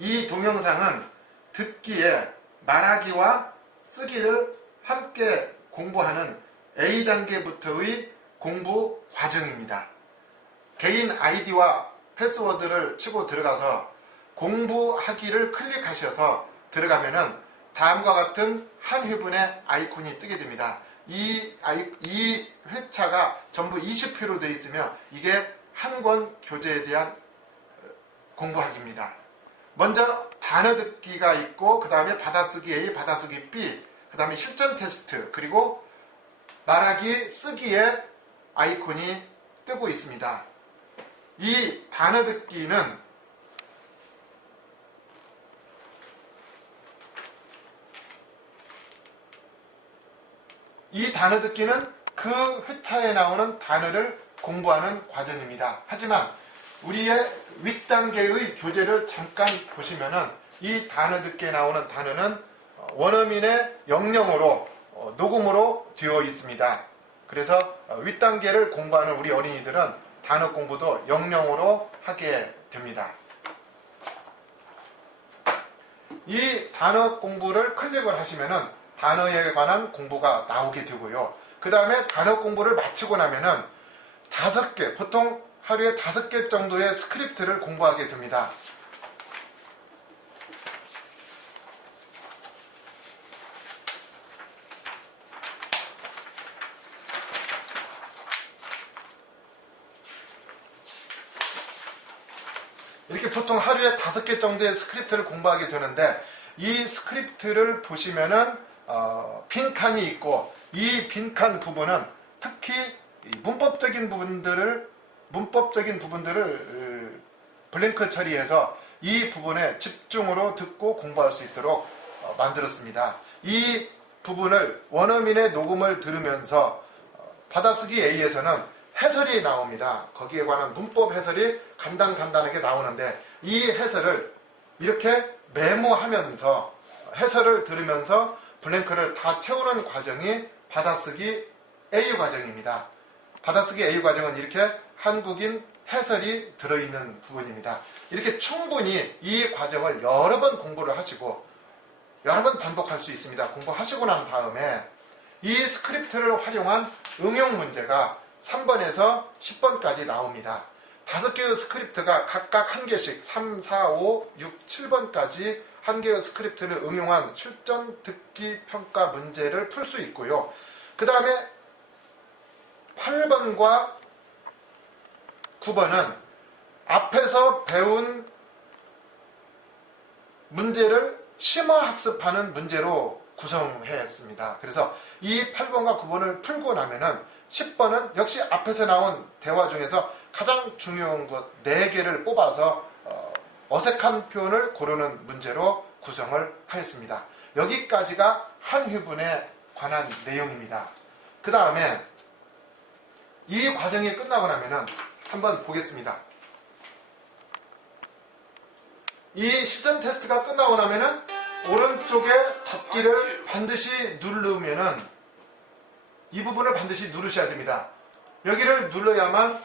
이 동영상은 듣기에 말하기와 쓰기를 함께 공부하는 A단계부터의 공부 과정입니다. 개인 아이디와 패스워드를 치고 들어가서 공부하기를 클릭하셔서 들어가면은 다음과 같은 한 회분의 아이콘이 뜨게 됩니다. 이 회차가 전부 20회로 되어 있으며 이게 한 권 교재에 대한 공부하기입니다. 먼저 단어 듣기가 있고 그 다음에 받아쓰기 A, 받아쓰기 B, 그 다음에 실전 테스트, 그리고 말하기, 쓰기의 아이콘이 뜨고 있습니다. 이 단어 듣기는 그 회차에 나오는 단어를 공부하는 과정입니다. 하지만 우리의 윗단계의 교재를 잠깐 보시면은 이 단어 듣기에 나오는 단어는 원어민의 영영어로 녹음으로 되어 있습니다. 그래서 윗단계를 공부하는 우리 어린이들은 단어 공부도 영영어로 하게 됩니다. 이 단어 공부를 클릭을 하시면은 단어에 관한 공부가 나오게 되고요. 그 다음에 단어 공부를 마치고 나면은 5개, 보통 하루에 5개 정도의 스크립트를 공부하게 됩니다. 이렇게 보통 하루에 5개 정도의 스크립트를 공부하게 되는데 이 스크립트를 보시면은 빈칸이 있고 이 빈칸 부분은 특히 문법적인 부분들을 블랭크 처리해서 이 부분에 집중으로 듣고 공부할 수 있도록 만들었습니다. 이 부분을 원어민의 녹음을 들으면서 받아쓰기 A에서는 해설이 나옵니다. 거기에 관한 문법 해설이 간단하게 나오는데 이 해설을 이렇게 메모하면서 해설을 들으면서 블랭크를 다 채우는 과정이 받아쓰기 A 과정입니다. 받아쓰기 A 과정은 이렇게 한국인 해설이 들어있는 부분입니다. 이렇게 충분히 이 과정을 여러 번 공부를 하시고 여러 번 반복할 수 있습니다. 공부하시고 난 다음에 이 스크립트를 활용한 응용 문제가 3번에서 10번까지 나옵니다. 5개의 스크립트가 각각 한 개씩 3, 4, 5, 6, 7번까지 한 개의 스크립트를 응용한 실전 듣기 평가 문제를 풀 수 있고요. 그 다음에 8번과 9번은 앞에서 배운 문제를 심화학습하는 문제로 구성했습니다. 그래서 이 8번과 9번을 풀고 나면은 10번은 역시 앞에서 나온 대화 중에서 가장 중요한 것 4개를 뽑아서 어색한 표현을 고르는 문제로 구성을 하였습니다. 여기까지가 한 회분에 관한 내용입니다. 그 다음에 이 과정이 끝나고 나면은 한번 보겠습니다. 이 실전 테스트가 끝나고 나면은 오른쪽에 닫기를 반드시 누르면은 이 부분을 반드시 누르셔야 됩니다. 여기를 눌러야만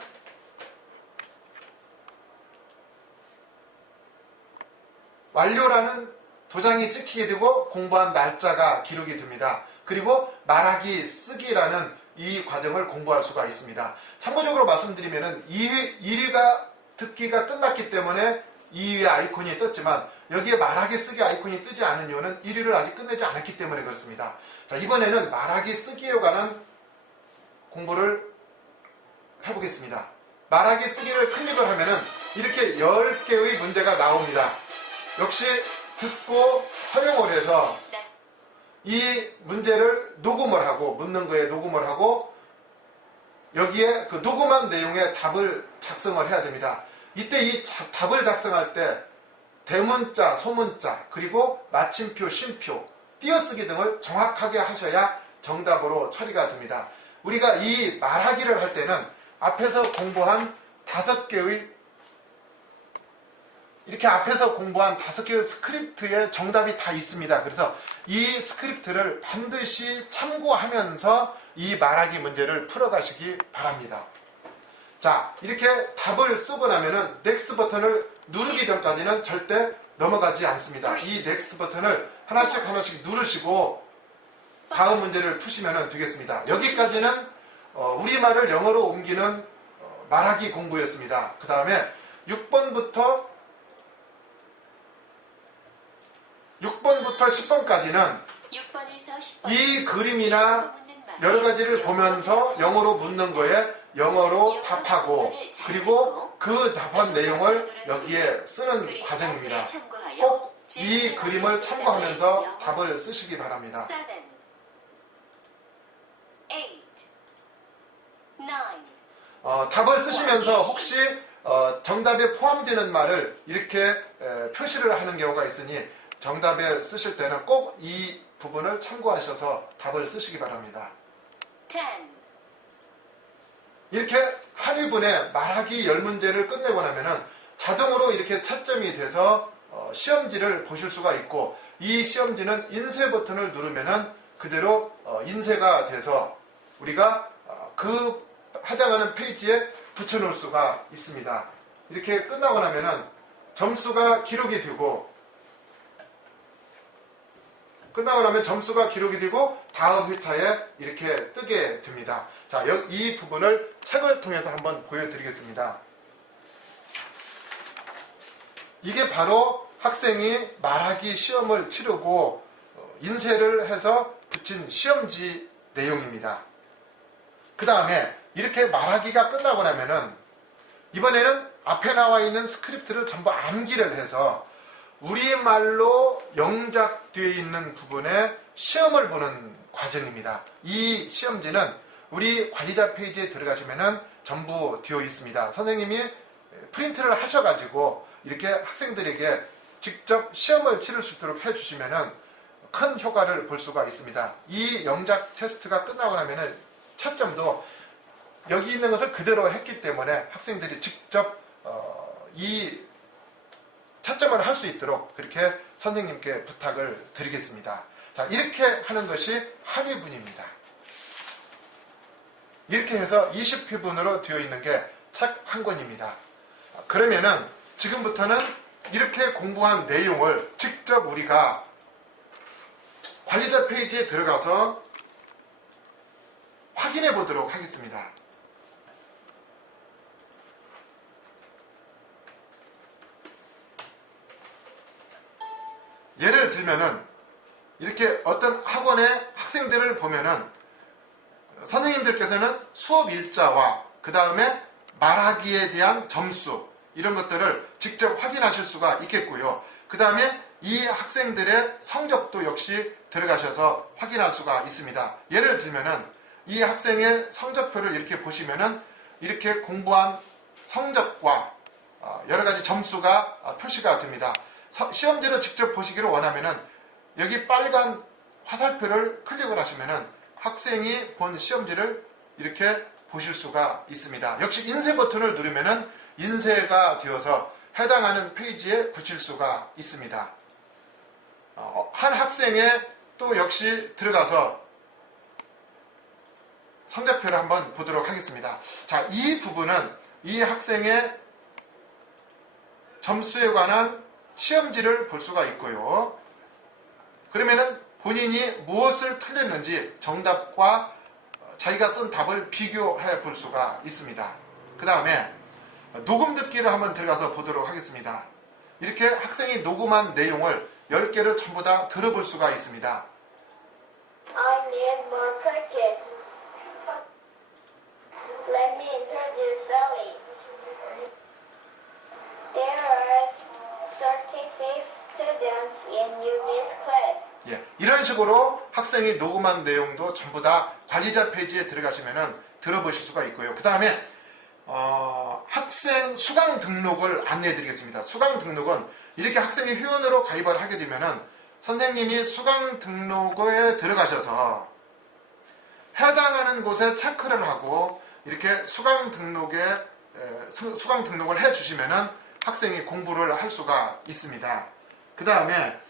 완료라는 도장이 찍히게 되고 공부한 날짜가 기록이 됩니다. 그리고 말하기, 쓰기라는 이 과정을 공부할 수가 있습니다. 참고적으로 말씀드리면은 1위가 듣기가 끝났기 때문에 2위의 아이콘이 떴지만 여기에 말하기, 쓰기 아이콘이 뜨지 않은 이유는 1위를 아직 끝내지 않았기 때문에 그렇습니다. 자, 이번에는 말하기, 쓰기에 관한 공부를 해보겠습니다. 말하기, 쓰기를 클릭을 하면은 이렇게 10개의 문제가 나옵니다. 역시 듣고 활용을 해서 이 문제를 녹음을 하고 묻는 거에 녹음을 하고 여기에 그 녹음한 내용의 답을 작성을 해야 됩니다. 이때 이 답을 작성할 때 대문자, 소문자, 그리고 마침표, 쉼표, 띄어쓰기 등을 정확하게 하셔야 정답으로 처리가 됩니다. 우리가 이 말하기를 할 때는 앞에서 공부한 5개의 이렇게 앞에서 공부한 5개의 스크립트의 정답이 다 있습니다. 그래서 이 스크립트를 반드시 참고하면서 이 말하기 문제를 풀어가시기 바랍니다. 자, 이렇게 답을 쓰고 나면은 넥스트 버튼을 누르기 전까지는 절대 넘어가지 않습니다. 이 넥스트 버튼을 하나씩 누르시고 다음 문제를 푸시면 되겠습니다. 여기까지는 우리말을 영어로 옮기는 말하기 공부였습니다. 그 다음에 6번부터 10번까지는 이 그림이나 여러 가지를 보면서 영어로 묻는 거에 영어로 답하고, 그리고 그 답한 내용을 여기에 쓰는 과정입니다. 꼭 이 그림을 참고하면서 답을 쓰시기 바랍니다. 답을 쓰시면서 혹시 정답에 포함되는 말을 이렇게 표시를 하는 경우가 있으니 정답에 쓰실 때는 꼭 이 부분을 참고하셔서 답을 쓰시기 바랍니다. 10. 이렇게 한 회분에 말하기 10문제를 끝내고 나면은 자동으로 이렇게 채점이 돼서 시험지를 보실 수가 있고, 이 시험지는 인쇄 버튼을 누르면은 그대로 인쇄가 돼서 우리가 그 해당하는 페이지에 붙여놓을 수가 있습니다. 이렇게 끝나고 나면은 점수가 기록이 되고, 다음 회차에 이렇게 뜨게 됩니다. 자, 이 부분을 책을 통해서 한번 보여드리겠습니다. 이게 바로 학생이 말하기 시험을 치르고 인쇄를 해서 붙인 시험지 내용입니다. 그 다음에 이렇게 말하기가 끝나고 나면은 이번에는 앞에 나와 있는 스크립트를 전부 암기를 해서 우리말로 영작되어 있는 부분에 시험을 보는 과정입니다. 이 시험지는 우리 관리자 페이지에 들어가시면은 전부 되어 있습니다. 선생님이 프린트를 하셔가지고 이렇게 학생들에게 직접 시험을 치를 수 있도록 해주시면은 큰 효과를 볼 수가 있습니다. 이 영작 테스트가 끝나고 나면은 채점도 여기 있는 것을 그대로 했기 때문에 학생들이 직접 이 채점을 할 수 있도록 그렇게 선생님께 부탁을 드리겠습니다. 자, 이렇게 하는 것이 한 회분입니다. 이렇게 해서 20회분으로 되어 있는 게 책 한 권입니다. 그러면은 지금부터는 이렇게 공부한 내용을 직접 우리가 관리자 페이지에 들어가서 확인해 보도록 하겠습니다. 예를 들면은 이렇게 어떤 학원의 학생들을 보면은 선생님들께서는 수업 일자와 그 다음에 말하기에 대한 점수 이런 것들을 직접 확인하실 수가 있겠고요. 그 다음에 이 학생들의 성적도 역시 들어가셔서 확인할 수가 있습니다. 예를 들면은 이 학생의 성적표를 이렇게 보시면은 이렇게 공부한 성적과 여러 가지 점수가 표시가 됩니다. 시험지를 직접 보시기를 원하면은 여기 빨간 화살표를 클릭을 하시면은 학생이 본 시험지를 이렇게 보실 수가 있습니다. 역시 인쇄 버튼을 누르면은 인쇄가 되어서 해당하는 페이지에 붙일 수가 있습니다. 한 학생의 또 역시 들어가서 성적표를 한번 보도록 하겠습니다. 자, 이 부분은 이 학생의 점수에 관한 시험지를 볼 수가 있고요. 그러면은 본인이 무엇을 틀렸는지 정답과 자기가 쓴 답을 비교해 볼 수가 있습니다. 그 다음에 녹음 듣기를 한번 들어가서 보도록 하겠습니다. 이렇게 학생이 녹음한 내용을 10개를 전부 다 들어볼 수가 있습니다. I need more practice. Let me introduce Sally. There are 36 students in Yumi's class. 예, 이런 식으로 학생이 녹음한 내용도 전부 다 관리자 페이지에 들어가시면 들어보실 수가 있고요. 그 다음에 학생 수강 등록을 안내해 드리겠습니다. 수강 등록은 이렇게 학생이 회원으로 가입을 하게 되면은 선생님이 수강 등록에 들어가셔서 해당하는 곳에 체크를 하고 이렇게 수강 등록을 해 주시면은 학생이 공부를 할 수가 있습니다. 그 다음에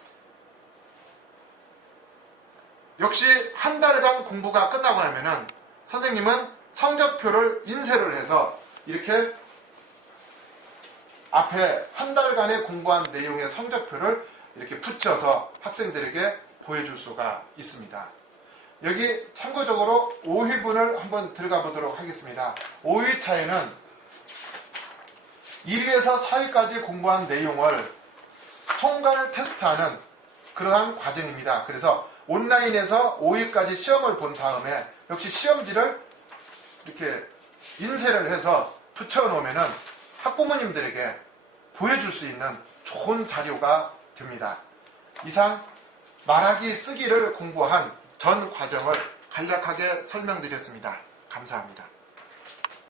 역시 한 달간 공부가 끝나고 나면은 선생님은 성적표를 인쇄를 해서 이렇게 앞에 한 달간의 공부한 내용의 성적표를 이렇게 붙여서 학생들에게 보여줄 수가 있습니다. 여기 참고적으로 5위분을 한번 들어가 보도록 하겠습니다. 5위 차에는 1위에서 4위까지 공부한 내용을 총괄 테스트하는 그러한 과정입니다. 그래서 온라인에서 5위까지 시험을 본 다음에 역시 시험지를 이렇게 인쇄를 해서 붙여놓으면 학부모님들에게 보여줄 수 있는 좋은 자료가 됩니다. 이상 말하기 쓰기를 공부한 전 과정을 간략하게 설명드렸습니다. 감사합니다.